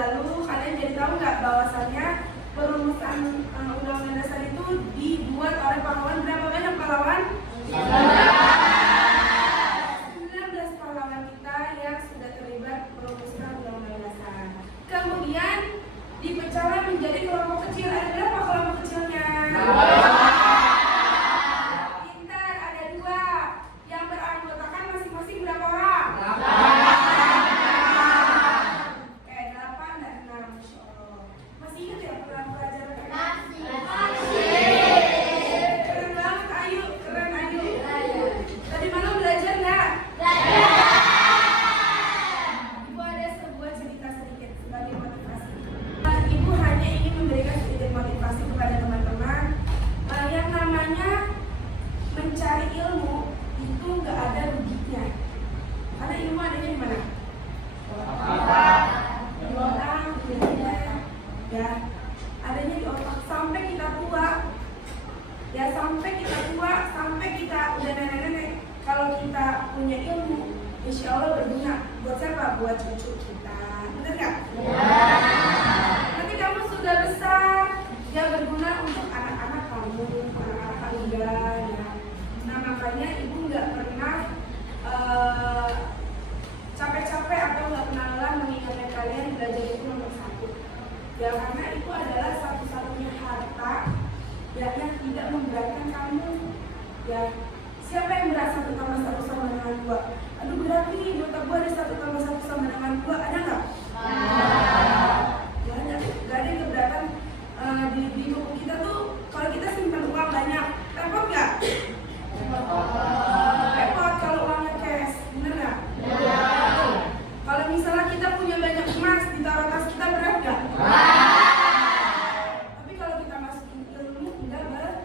lalu, kalian jadi tahu nggak bahwasannya perumusan Undang-Undang Dasar itu dibuat oleh pahlawan. Berapa banyak pahlawan? 19 pahlawan kita yang sudah terlibat perumusan Undang-Undang Dasar. Kemudian dipecahlah menjadi kelompok kecil. Ada berapa kelompok kecilnya? Pintar, ada 2 yang beranggotakan masing-masing berapa orang? 8 dan 6. Masya Allah. Masih ingat ya pelajaran keren banget, Ayu, keren Ayu. Tadi malam belajar nggak? Ibu ada sebuah cerita sedikit sebagai motivasi. Ibu hanya ingin memberikan sedikit motivasi kepada teman-teman. Yang namanya mencari ilmu itu nggak ada ruginya. Karena ilmu adanya di mana? Di otak, di dada, ya. Adanya di otak sampai kita tua. Ya sampai kita tua, sampai kita udah nenek-nenek. Kalau kita punya ilmu, insya Allah berguna. Buat siapa? Buat cucu kita. Benar nggak? Nanti kamu sudah besar, dia berguna untuk anak-anak kamu, anak-anak kalian. Ya. Nah makanya ibu nggak pernah capek-capek atau nggak pernah lelah mengingatkan kalian belajar itu nomor 1. Ya karena itu adalah satu-satunya harta ya, yang tidak memberatkan kamu. Ya siapa yang berat 1 tambah 1 sama dengan 2? Aduh berat nih, menurut aku ada 1 tambah 1 sama dengan 2, ada nggak? Banyak, nggak ada yang keberatan. Di buku kita tuh kalau kita simpan uang banyak, repot nggak? Repot kalau uangnya cash, bener nggak? Kalau misalnya kita punya banyak emas ditaruh tas kita, berat nggak? Tapi kalau kita masukin ilmu enggak berat.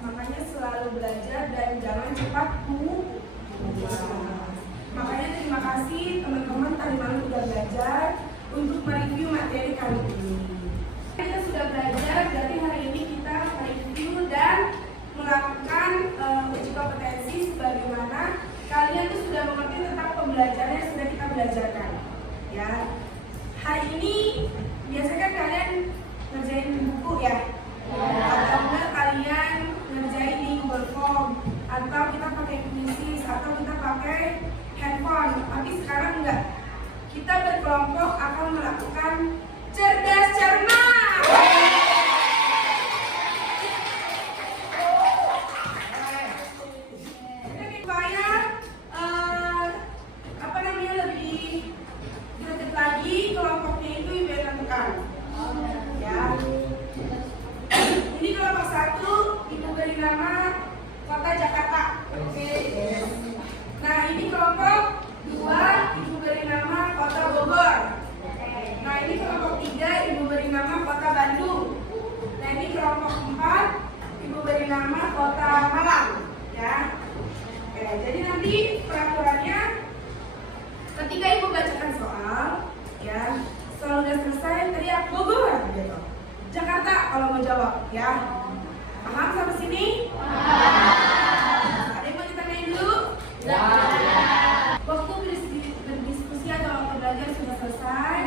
Makanya selalu belajar dan jangan cepat puas. Makanya terima kasih teman-teman tadi malam sudah belajar untuk mereview materi kali ini. Kita sudah belajar, berarti hari ini kita mereview dan melakukan uji kompetensi sebagaimana kalian tuh sudah mengerti tentang pembelajaran yang sudah kita belajarkan. Ya, hari ini biasanya kan kalian ngerjain buku ya, atau enggak kalian ngerjain di Google Form, atau kita pakai Quizzes, atau kita pakai handphone. Tapi sekarang enggak, kita berkelompok akan melakukan cerdas cermat. Lagi kelompoknya itu ibu yang tentukan. Ya. Ini kelompok 1 ibu beri nama kota Jakarta. Oke. Nah ini kelompok 2 ibu beri nama kota Bogor. Nah ini kelompok 3 ibu beri nama kota Bandung. Nah ini kelompok 4 ibu beri nama kota Malang. Ya. Oke, jadi nanti peraturannya ketika ibu bacakan soal, ya, soal udah selesai teriak Bogor gitu. Jakarta kalau mau jawab, ya. Paham sampai sini? Ada yang mau ditanyain dulu? Waktu berdiskusi atau waktu belajar sudah selesai,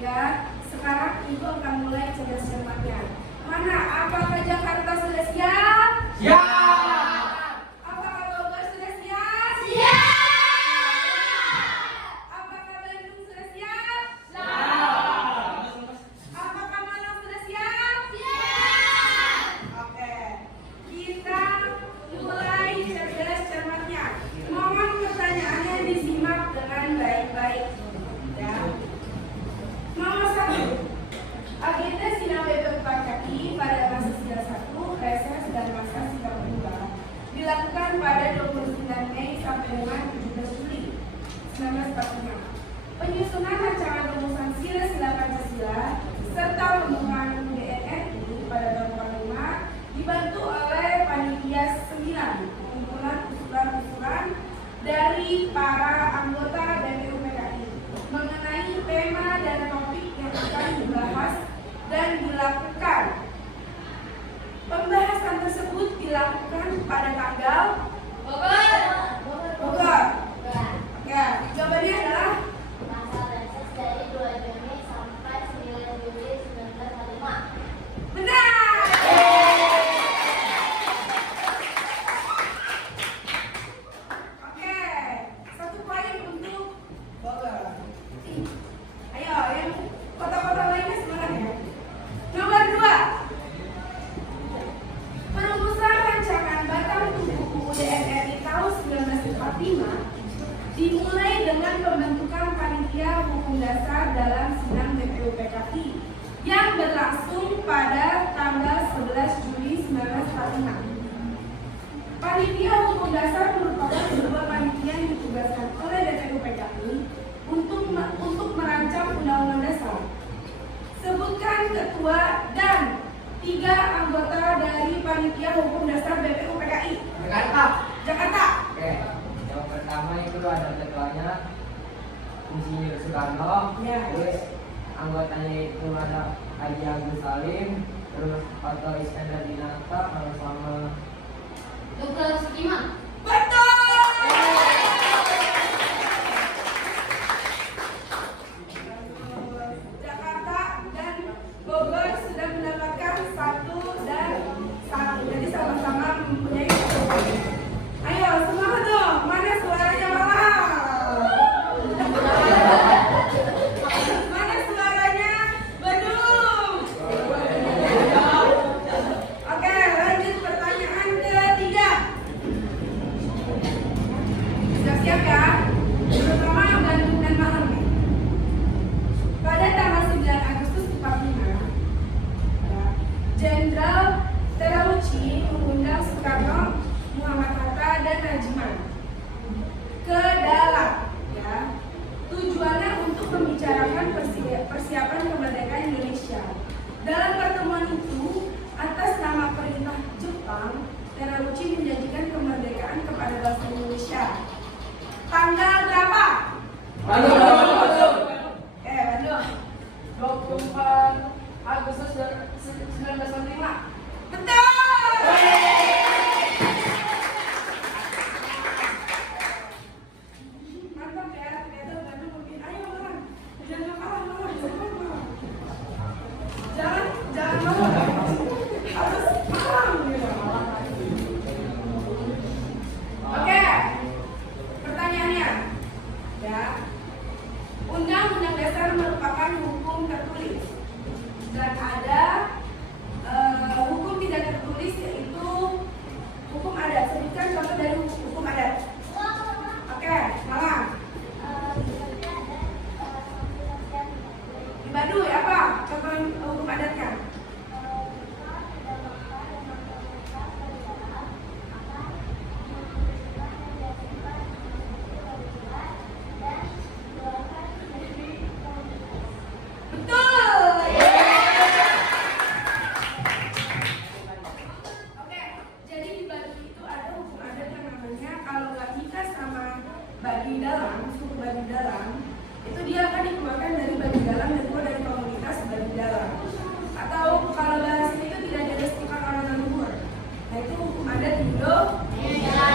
ya. Sekarang ibu akan mulai cerdas cermatnya. Mana? Apakah Jakarta sudah siap? Siap. Apakah Bogor sudah siap? Siap. Agenda sidang BPUK KKI pada masa sidang 1, reses dan masa sidang 2 dilakukan pada 29 Mei sampai dengan 17 Juli 1945. Penyusunan rancangan rumusan sila-sila Pancasila serta pembukaan DNRI pada tahun 45 dibantu oleh panitia 9, kumpulan usulan-usulan dari para anggota BPUK mengenai tema dan topik yang akan dibahas dan dilakukan. Pembahasan tersebut dilakukan pada tanggal Bogor. Ya, jawabannya adalah masa reses dari 2 Juni sampai dimulai dengan pembentukan panitia hukum dasar dalam sidang BPUPKI yang berlangsung pada tanggal 11 Juli 1945. Panitia hukum dasar merupakan sebuah panitia yang ditugaskan oleh BPUPKI untuk merancang undang-undang dasar. Sebutkan ketua dan 3 anggota dari panitia hukum dasar BPUPKI. Jakarta. Oke, yang pertama itu ada ketuanya Insinyur Soekarno. Ya. Terus anggotanya itu ada Haji Agus Salim, terus Otto Iskandar Dinata, sama Dr. Sukiman. Betul. Jakarta dan Bogor sudah mendapatkan 1 dan 1. Jadi sama-sama mempunyai 1. Ayo semangat dong. Mana suaranya malah? Mana suaranya Bandung? Oke, lanjut pertanyaan ketiga. Sudah siap ya? Terutama Bandung dan Malang. Pada tanggal 9 Agustus 45, Jenderal Terauchi mengundang Soekarno, Muhammad Hatta, dan Najiman ke dalam, ya, tujuannya untuk membicarakan persiapan kemerdekaan Indonesia. Dalam pertemuan itu, atas nama perintah Jepang, Terauchi menjanjikan kemerdekaan kepada bangsa Indonesia. Tanggal berapa? Bandung. 24 Agustus 1945. Betul. Mantap ya, ternyata Bandung mungkin. Ayo Malang, jangan kalah Malang, jangan Malang, harus Malang gitu. Oke, pertanyaannya, ya. Undang-undang dasar merupakan hukum tertulis dan ada hukum tidak tertulis, yaitu hukum adat. Sebutkan contoh dari hukum adat. Oke, Malang. Di Baduy apa contoh hukum adatnya? Baduy Dalam, suku Baduy Dalam, itu dia akan dikeluarkan dari Baduy Dalam dan keluar dari komunitas Baduy Dalam. Atau kalau bahasa itu tidak diresmikan oleh leluhur. Nah itu hukum adat di Indonesia.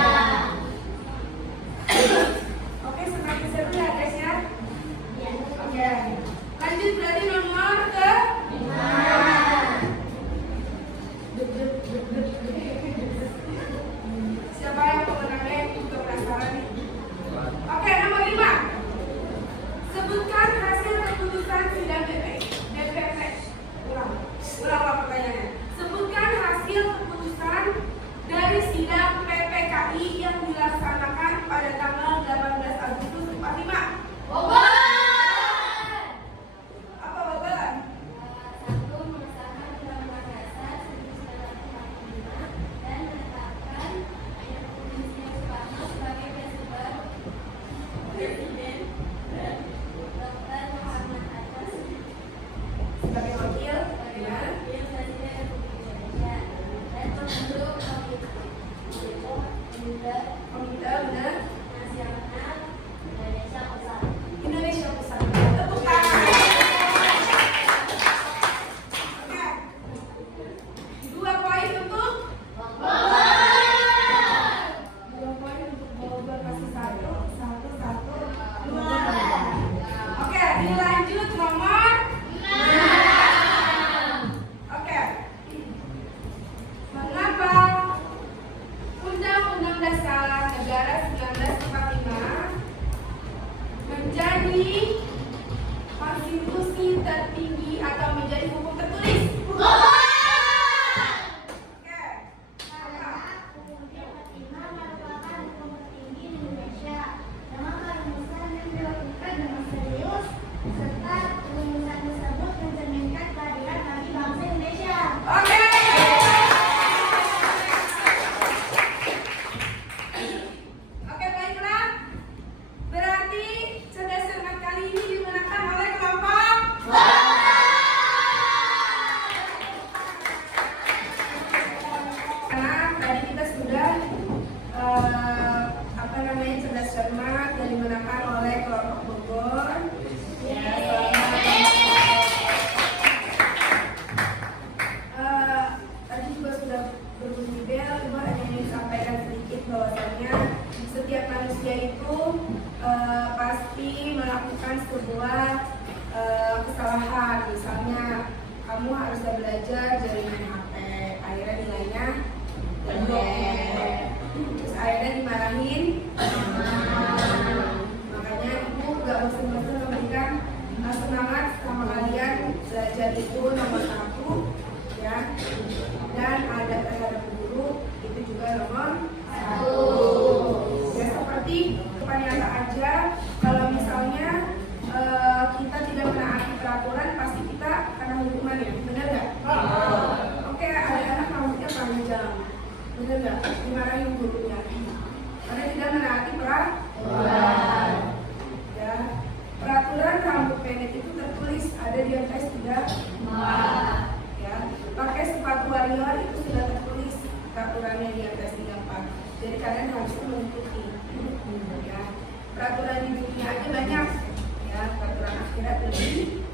Oke, semakin seru ya guys ya. Oke, lanjut berarti nomor ke 5. Siapa yang pemenangnya juga penasaran nih? Oke, nomor 5. Sebutkan hasil keputusan sidang DPP. Ulang pertanyaannya. Sebutkan hasil keputusan dari sidang PPKI yang dilaksanakan pada tanggal 18 Agustus 45. Bogor. Apa Bogor? 1. Mengesahkan Undang-Undang Dasar 1945 dan menetapkan Insinyur Soekarno sebagai Presiden dan Dr. Muhammad Hatta Sebagai wakil, ya. Presiden Republik Indonesia dan membentuk Komite benar. Nasional Indonesia Pusat. Indonesia Pusat. Tepuk tangan. Oke. 2 poin untuk Bogor. 2 poin untuk Bogor, kasih 1. Oke, dilanjut nomor 6. Oke. Mengapa Undang-Undang Dasar cermat yang dimenangkan oleh kelompok Bogor. Ya, selamat. Tadi juga sudah berbunyi bel, cuma hanya ingin sampaikan sedikit bahwasanya setiap manusia itu pasti melakukan sebuah kesalahan. Misalnya kamu harusnya belajar dari main HP, akhirnya nilainya jelek, terus akhirnya dimarahin. Makanya ibu gak bosan-bosan memberikan semangat sama kalian, belajar itu nomor 1 ya, dan ada terhadap guru itu juga nomor 1 ya. Seperti depan nyata aja, kalau misalnya kita tidak menaati peraturan pasti kita kena hukuman ya, benar nggak? Oke, ada anak rambutnya panjang, benar nggak? Dimarahin gurunya karena tidak menaati peraturan. Ya, peraturan rambut pendek itu tertulis ada di MTS 34. Ya, pakai sepatu warrior itu sudah tertulis peraturannya di MTS 34. Jadi kalian harus mengikuti. Ya, peraturan di dunia aja banyak. Ya, peraturan akhirat lebih.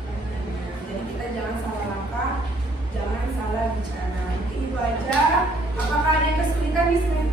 Jadi kita jangan salah langkah, jangan salah bicara. Mungkin itu aja. Apakah ada yang kesulitan di semester